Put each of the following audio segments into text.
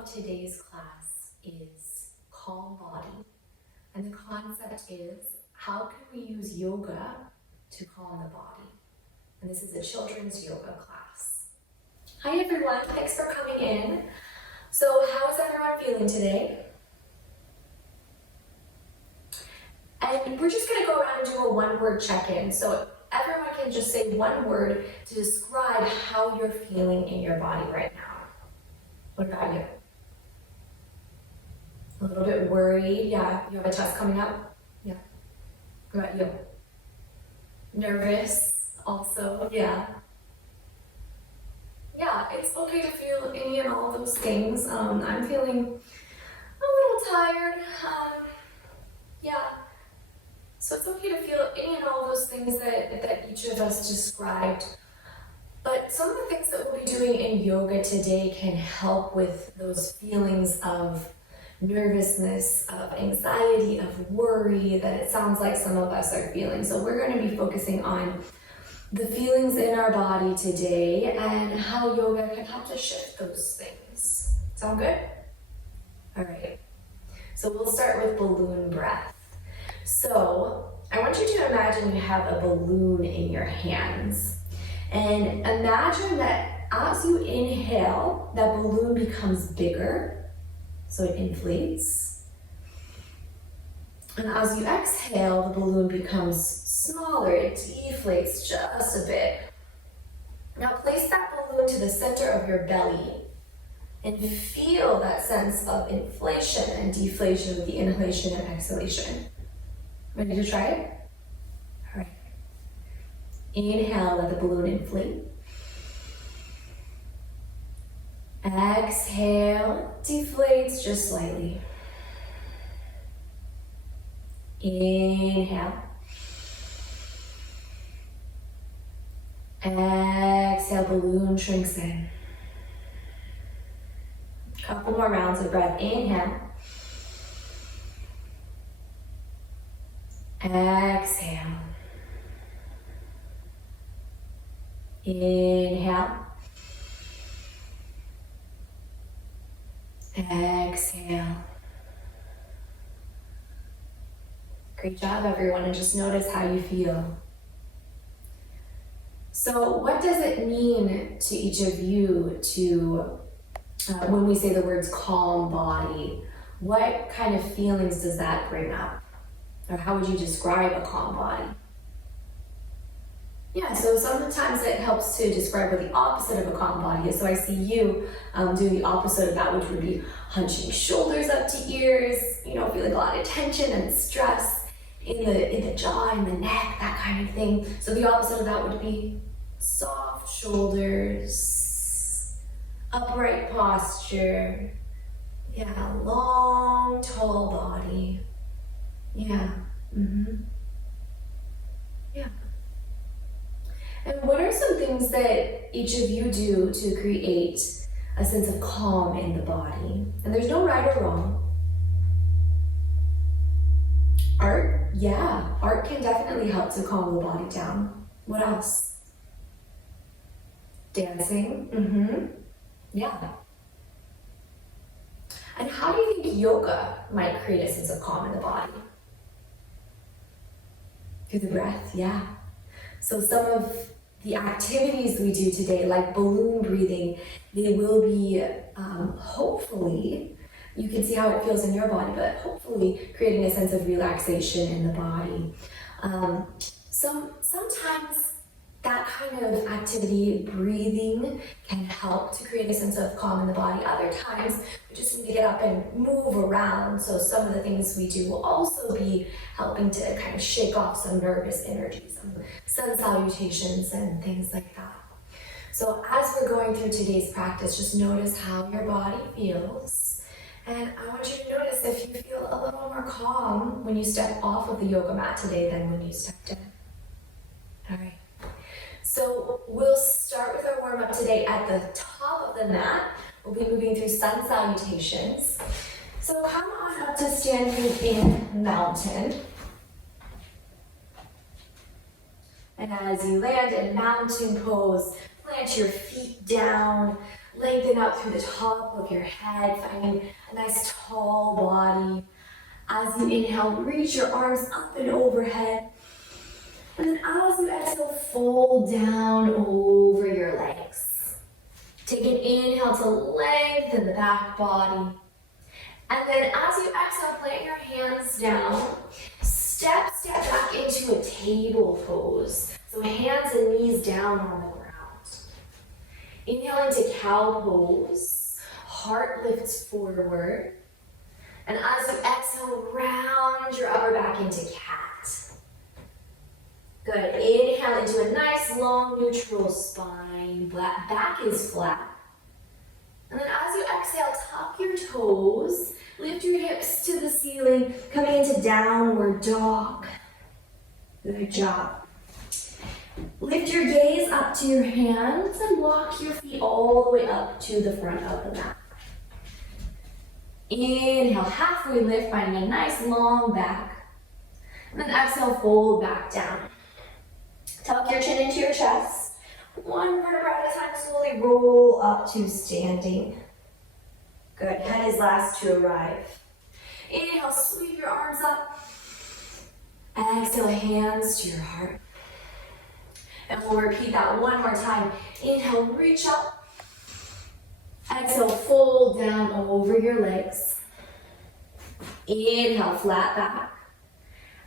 of today's class is calm body. And the concept is, how can we use yoga to calm the body? And this is a children's yoga class. Hi everyone, thanks for coming in. So how is everyone feeling today? And we're just gonna go around and do a one-word check-in. So everyone can just say one word to describe how you're feeling in your body right now. What about you? A little bit worried, yeah. You have a test coming up? Yeah. What about you? Nervous, also, yeah. Yeah, it's okay to feel any and all those things. I'm feeling a little tired, yeah. So it's okay to feel any and all those things that each of us described. But some of the things that we'll be doing in yoga today can help with those feelings of nervousness, of anxiety, of worry that it sounds like some of us are feeling. So we're going to be focusing on the feelings in our body today and how yoga can help to shift those things. Sound good? All right. So we'll start with balloon breath. So I want you to imagine you have a balloon in your hands. And imagine that as you inhale, that balloon becomes bigger, so it inflates. And as you exhale, the balloon becomes smaller, it deflates just a bit. Now place that balloon to the center of your belly and feel that sense of inflation and deflation with the inhalation and exhalation. Ready to try it? All right. Inhale, let the balloon inflate. Exhale, deflates just slightly. Inhale. Exhale, balloon shrinks in. Couple more rounds of breath. Inhale. Exhale. Inhale. Exhale. Great job, everyone, and just notice how you feel. So what does it mean to each of you to, when we say the words calm body, what kind of feelings does that bring up? Or how would you describe a calm body? Yeah, so sometimes it helps to describe what the opposite of a calm body is. So I see you doing the opposite of that, which would be hunching shoulders up to ears, feeling a lot of tension and stress in the jaw, in the neck, that kind of thing. So the opposite of that would be soft shoulders, upright posture, yeah, long, tall body. Yeah. Yeah. And what are some things that each of you do to create a sense of calm in the body? And there's no right or wrong. Art? Yeah, art can definitely help to calm the body down. What else? Dancing? Yeah. And how do you think yoga might create a sense of calm in the body? Through the breath, yeah. So some of the activities we do today, like balloon breathing, they will be, hopefully, you can see how it feels in your body, but hopefully creating a sense of relaxation in the body. Sometimes that kind of activity, breathing, can help to create a sense of calm in the body. Other times, we just need to get up and move around. So some of the things we do will also be helping to kind of shake off some nervous energy, some sun salutations and things like that. So as we're going through today's practice, just notice how your body feels. And I want you to notice if you feel a little more calm when you step off of the yoga mat today than when you stepped in. All right. So we'll start with our warm-up today at the top of the mat. We'll be moving through sun salutations. So come on up to standing in mountain. And as you land in mountain pose, plant your feet down, Lengthen up through the top of your head, finding a nice tall body. As you inhale, reach your arms up and overhead. And then as you exhale, fold down over your legs. Take an inhale to lengthen the back body. And then as you exhale, plant your hands down. Step back into a table pose. So hands and knees down on the ground. Inhale into cow pose. Heart lifts forward. And as you exhale, round your upper back into cat. Good. Inhale into a nice long neutral spine. Back is flat. And then as you exhale, tuck your toes. Lift your hips to the ceiling, coming into downward dog. Good job. Lift your gaze up to your hands and walk your feet all the way up to the front of the mat. Inhale, halfway lift, finding a nice long back. And then exhale, fold back down. Tuck your chin into your chest. One vertebra at a time, slowly roll up to standing. Good, head is last to arrive. Inhale, sweep your arms up. Exhale, hands to your heart. And we'll repeat that one more time. Inhale, reach up. Exhale, fold down over your legs. Inhale, flat back.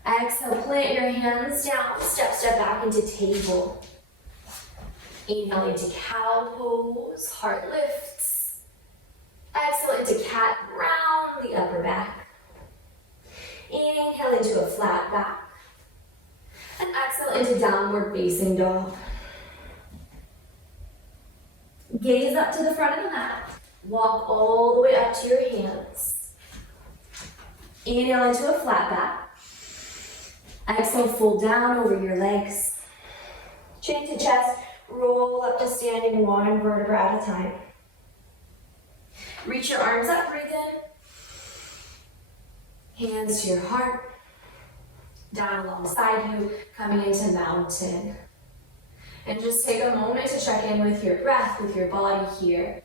Exhale, plant your hands down. Step back into table. Inhale into cow pose, heart lifts. Exhale into cat, round the upper back. Inhale into a flat back. And exhale into downward facing dog. Gaze up to the front of the mat. Walk all the way up to your hands. Inhale into a flat back. Exhale, fold down over your legs. Chin to chest, roll up to standing one vertebra at a time. Reach your arms up, breathe in. Hands to your heart. Down alongside you, coming into mountain. And just take a moment to check in with your breath, with your body here.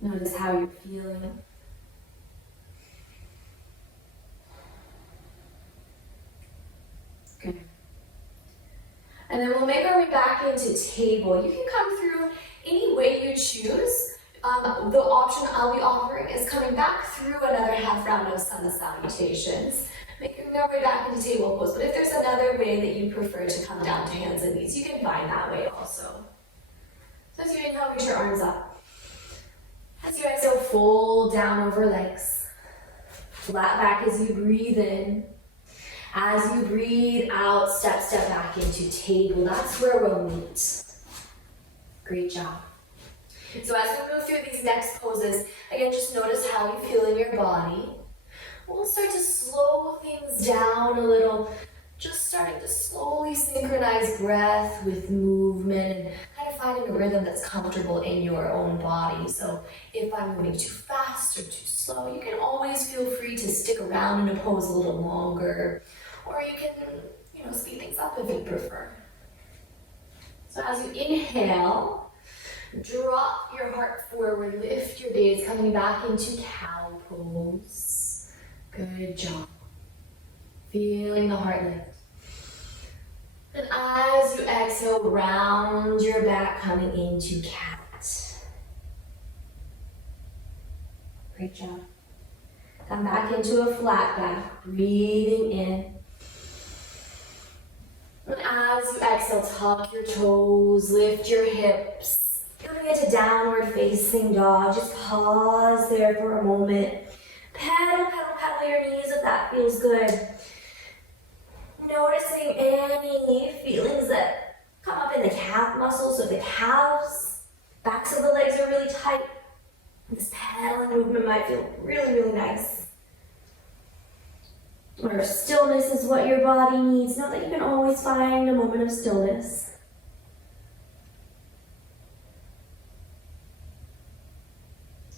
Notice how you're feeling. Good. And then we'll make our way back into table. You can come through any way you choose. The option I'll be offering is coming back through another half round of sun salutations. Making our way back into table pose. But if there's another way that you prefer to come down to hands and knees, you can find that way also. So as you inhale, reach your arms up. As you exhale, fold down over legs. Flat back as you breathe in. As you breathe out, step back into table. That's where we'll meet. Great job. So as we move through these next poses, again, just notice how you feel in your body. We'll start to slow things down a little, just starting to slowly synchronize breath with movement and kind of finding a rhythm that's comfortable in your own body. So if I'm moving too fast or too slow, you can always feel free to stick around in a pose a little longer, or you can, speed things up if you prefer. So as you inhale, drop your heart forward, lift your gaze, coming back into cow pose. Good job. Feeling the heart lift. And as you exhale, round your back, coming into cat. Great job. Come back into a flat back, breathing in. And as you exhale, tuck your toes, lift your hips. Coming into downward facing dog. Just pause there for a moment. Pedal your knees if that feels good. Noticing any feelings that come up in the calf muscles. So the calves, backs of the legs are really tight. This pedaling movement might feel really, really nice. Or if stillness is what your body needs, know that you can always find a moment of stillness.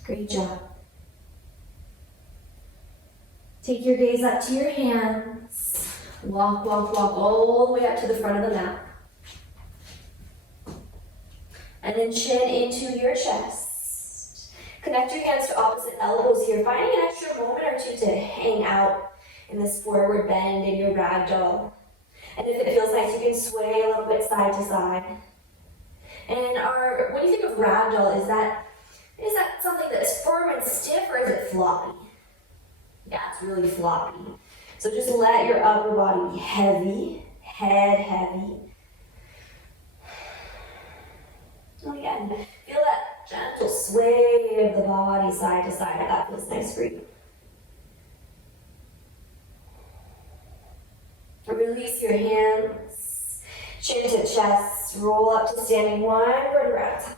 Great job. Take your gaze up to your hands. Walk all the way up to the front of the mat. And then chin into your chest. Connect your hands to opposite elbows here, finding an extra moment or two to hang out in this forward bend in your ragdoll. And if it feels nice, you can sway a little bit side to side. And when you think of ragdoll, is that something that is firm and stiff, or is it floppy? Yeah, it's really floppy. So just let your upper body be heavy, head heavy. And again, feel that gentle sway of the body side to side. That feels nice for you. Release your hands, chin to chest, roll up to standing one vertebra at a time.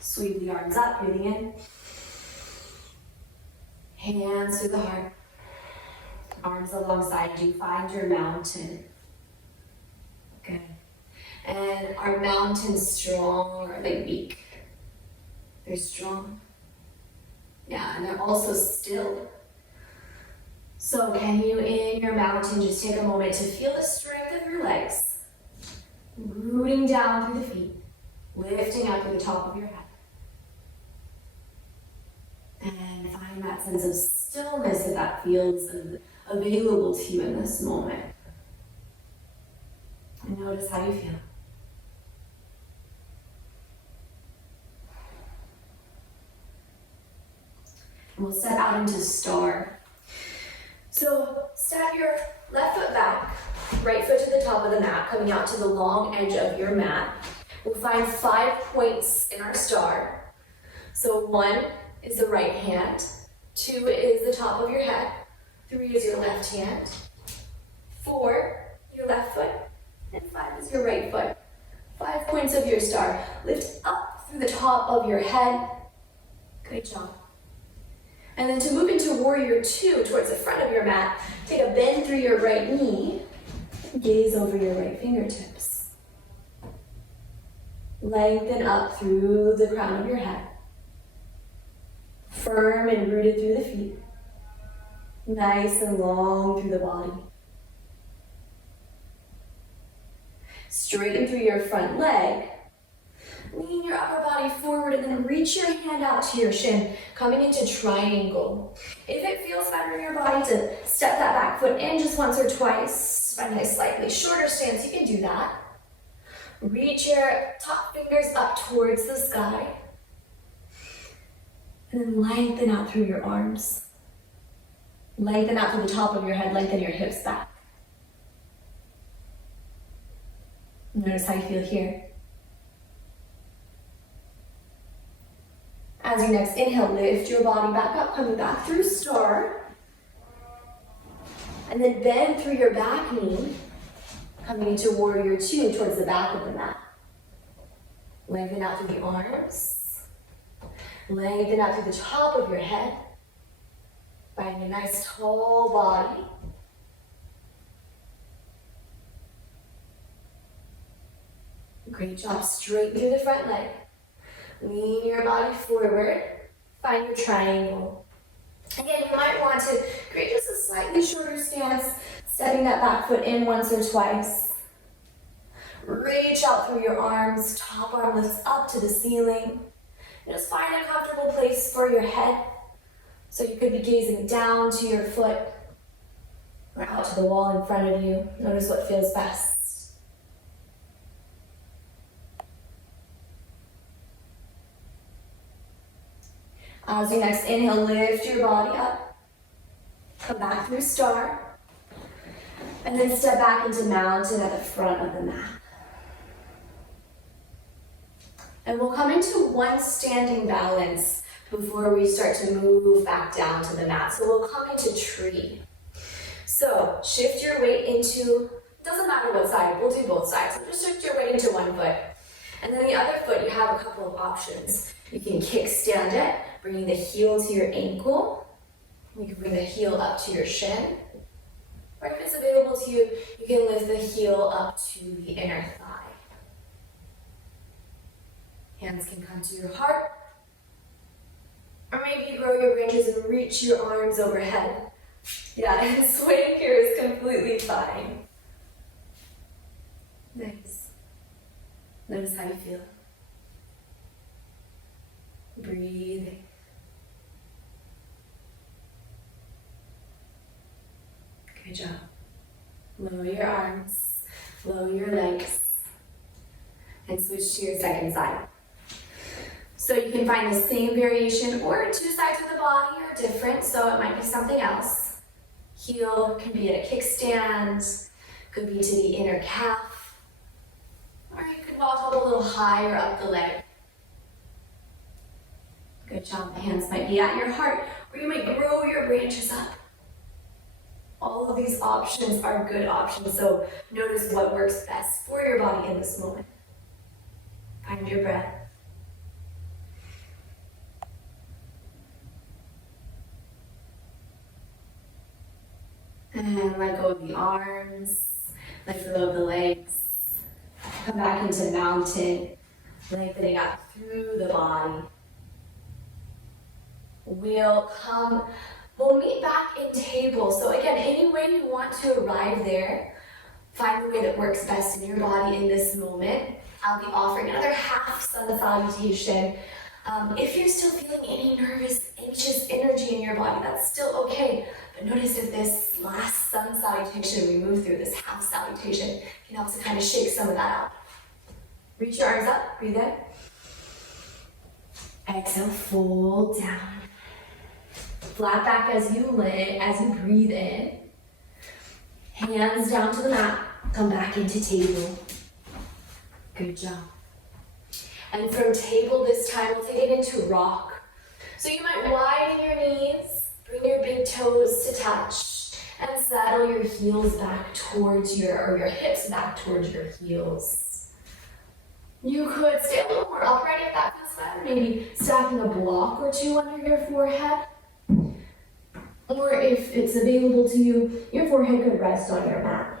Sweep the arms up, breathing in. Hands to the heart. Arms alongside you. Find your mountain. Good. And are mountains strong, or are they weak? They're strong. Yeah, and they're also still. So can you, in your mountain, just take a moment to feel the strength of your legs, rooting down through the feet, lifting up to the top of your head. And find that sense of stillness that feels available to you in this moment. And notice how you feel. And we'll step out into star. So step your left foot back, right foot to the top of the mat, coming out to the long edge of your mat. We'll find 5 points in our star. So 1 is the right hand, 2 is the top of your head, 3 is your left hand, 4, your left foot, and 5 is your right foot. 5 points of your star. Lift up through the top of your head. Good job. And then to move into warrior 2 towards the front of your mat, take a bend through your right knee, gaze over your right fingertips. Lengthen up through the crown of your head. Firm and rooted through the feet. Nice and long through the body. Straighten through your front leg. Lean your upper body forward and then reach your hand out to your shin, coming into triangle. If it feels better in your body to step that back foot in just once or twice, find a slightly shorter stance, you can do that. Reach your top fingers up towards the sky. And then lengthen out through your arms. Lengthen out through the top of your head, lengthen your hips back. Notice how you feel here. As you next inhale, lift your body back up, coming back through star. And then bend through your back knee, coming into warrior 2 towards the back of the mat. Lengthen out through the arms. Lengthen out through the top of your head. Finding a nice tall body. Great job. Straighten through the front leg. Lean your body forward. Find your triangle. Again, you might want to create just a slightly shorter stance, stepping that back foot in once or twice. Reach out through your arms. Top arm lifts up to the ceiling. Just find a comfortable place for your head. So you could be gazing down to your foot or out to the wall in front of you. Notice what feels best. As you next inhale, lift your body up. Come back through star. And then step back into mountain at the front of the mat. And we'll come into one standing balance before we start to move back down to the mat. So we'll come into tree. So shift your weight into, doesn't matter what side, we'll do both sides. So just shift your weight into one foot. And then the other foot, you have a couple of options. You can kickstand it, bringing the heel to your ankle. You can bring the heel up to your shin. Or if it's available to you, you can lift the heel up to the inner thigh. Hands can come to your heart. Or maybe you grow your branches and reach your arms overhead. Yeah, and swaying here is completely fine. Nice. Notice how you feel. Breathe. Good job. Lower your arms, lower your legs, and switch to your second side. So you can find the same variation, or two sides of the body are different, so it might be something else. Heel can be at a kickstand, could be to the inner calf, or you could walk up a little higher up the leg. Good job. The hands might be at your heart, or you might grow your branches up. All of these options are good options, so notice what works best for your body in this moment. Find your breath. And let go of the arms, let go of the legs. Come back into mountain, lengthening up through the body. We'll meet back in table. So again, any way you want to arrive there, find the way that works best in your body in this moment. I'll be offering another half sun salutation. If you're still feeling any nervous, anxious energy in your body, that's still okay. But notice if this last sun salutation we move through, this half salutation, can help to kind of shake some of that out. Reach your arms up, breathe in. Exhale, fold down. Flat back as you breathe in. Hands down to the mat, come back into table. Good job. And from table this time, we'll take it into rock. So you might widen your knees, bring your big toes to touch, and settle your heels back towards your hips back towards your heels. You could stay a little more upright if that feels better, maybe stacking a block or two under your forehead. Or if it's available to you, your forehead could rest on your mat.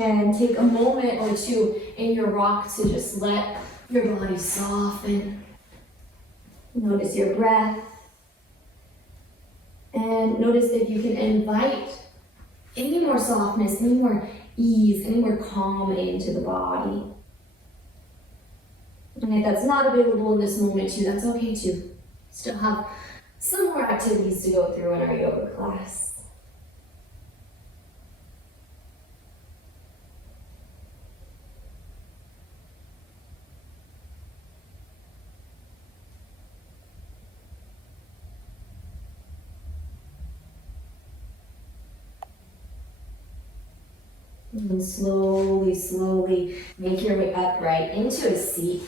And take a moment or two in your rock to just let your body soften. Notice your breath. And notice if you can invite any more softness, any more ease, any more calm into the body. And if that's not available in this moment too, that's okay too. Still have some more activities to go through in our yoga class. And slowly make your way upright into a seat.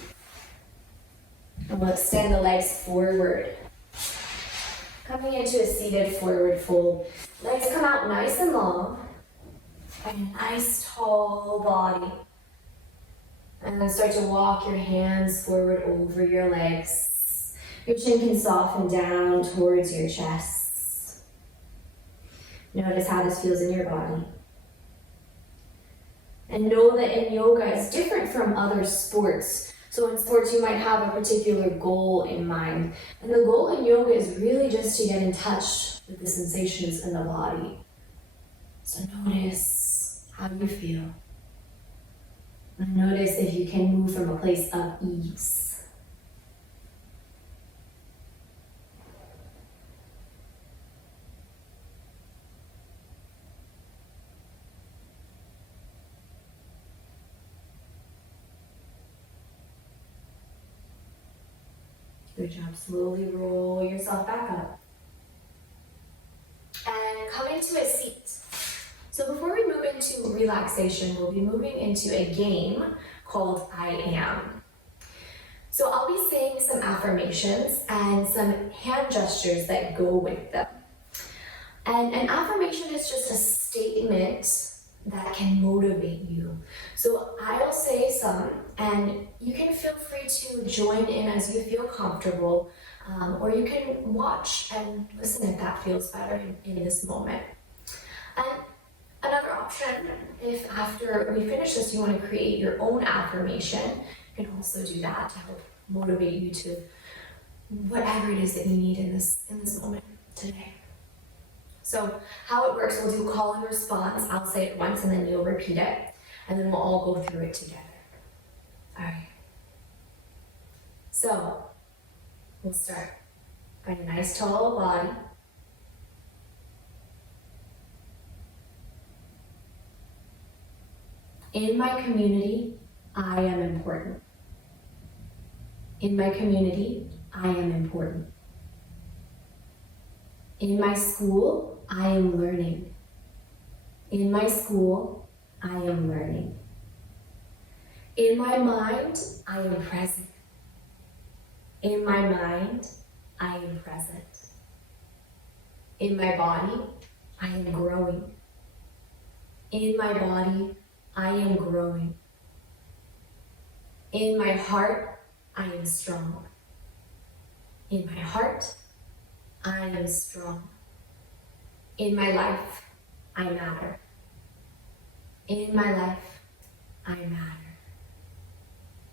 And we'll extend the legs forward. Coming into a seated forward fold. Legs come out nice and long. And a nice tall body. And then start to walk your hands forward over your legs. Your chin can soften down towards your chest. Notice how this feels in your body. And know that in yoga, it's different from other sports. So in sports, you might have a particular goal in mind. And the goal in yoga is really just to get in touch with the sensations in the body. So notice how you feel. And notice if you can move from a place of ease. Good job. Slowly roll yourself back up. And come into a seat. So before we move into relaxation, we'll be moving into a game called I Am. So I'll be saying some affirmations and some hand gestures that go with them. And an affirmation is just a statement that can motivate you. So I'll say some, and you can feel free to join in as you feel comfortable, or you can watch and listen if that feels better in this moment. And another option, if after we finish this you want to create your own affirmation, you can also do that to help motivate you to whatever it is that you need in this moment today. So how it works, we'll do call and response. I'll say it once and then you'll repeat it. and then we'll all go through it together. All right. So, we'll start. Find a nice tall body. In my community, I am important. In my community, I am important. In my school, I am learning. In my school, I am learning. In my mind, I am present. In my mind, I am present. In my body, I am growing. In my body, I am growing. In my heart, I am strong. In my heart, I am strong. In my life, I matter. In my life, I matter.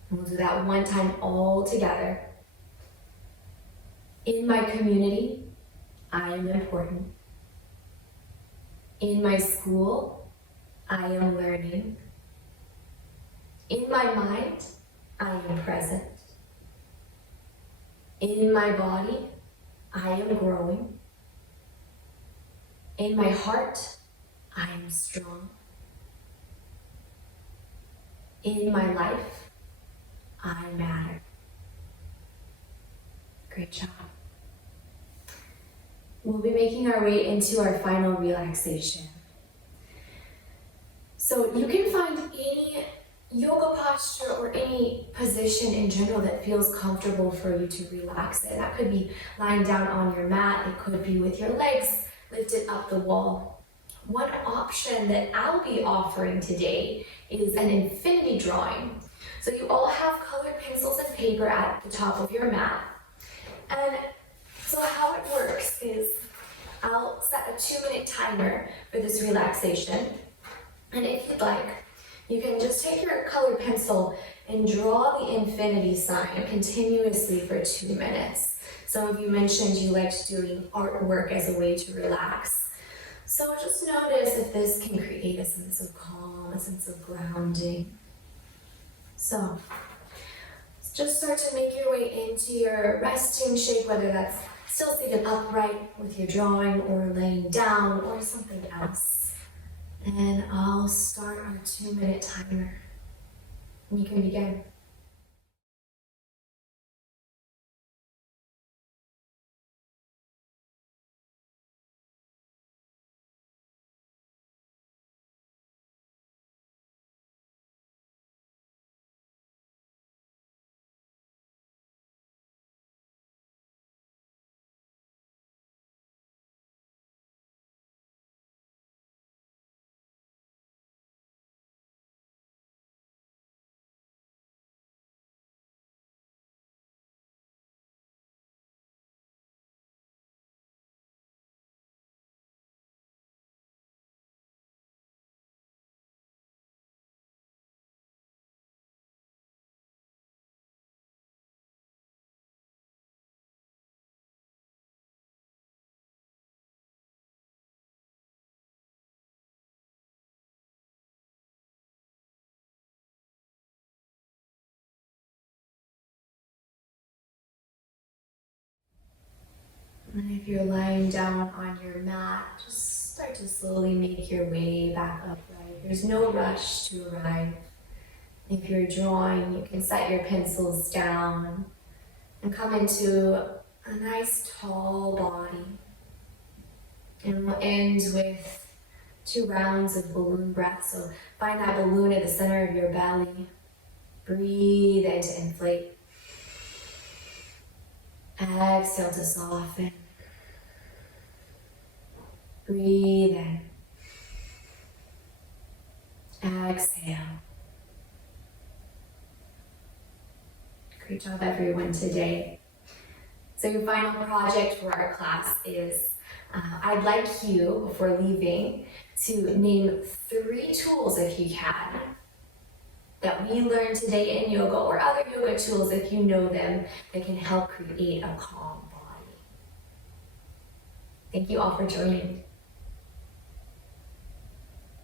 And we'll do that one time all together. In my community, I am important. In my school, I am learning. In my mind, I am present. In my body, I am growing. In my heart, I am strong. In my life, I matter. Great job. We'll be making our way into our final relaxation. So you can find any yoga posture or any position in general that feels comfortable for you to relax in. That could be lying down on your mat. It could be with your legs lifted up the wall. One option that I'll be offering today is an infinity drawing. So you all have colored pencils and paper at the top of your mat. And so how it works is I'll set a 2-minute timer for this relaxation. And if you'd like, you can just take your colored pencil and draw the infinity sign continuously for 2 minutes. Some of you mentioned you liked doing artwork as a way to relax. So just notice if this can create a sense of calm, a sense of grounding. So just start to make your way into your resting shape, whether that's still seated upright with your drawing or laying down or something else. And I'll start our 2-minute timer. And you can begin. And if you're lying down on your mat, just start to slowly make your way back upright. There's no rush to arrive. If you're drawing, you can set your pencils down and come into a nice tall body. And we'll end with 2 rounds of balloon breath. So find that balloon at the center of your belly. Breathe in to inflate. Exhale to soften. Breathe in. Exhale. Great job, everyone, today. So your final project for our class is, I'd like you, before leaving, to name 3 tools, if you can, that we learned today in yoga, or other yoga tools if you know them, that can help create a calm body. Thank you all for joining.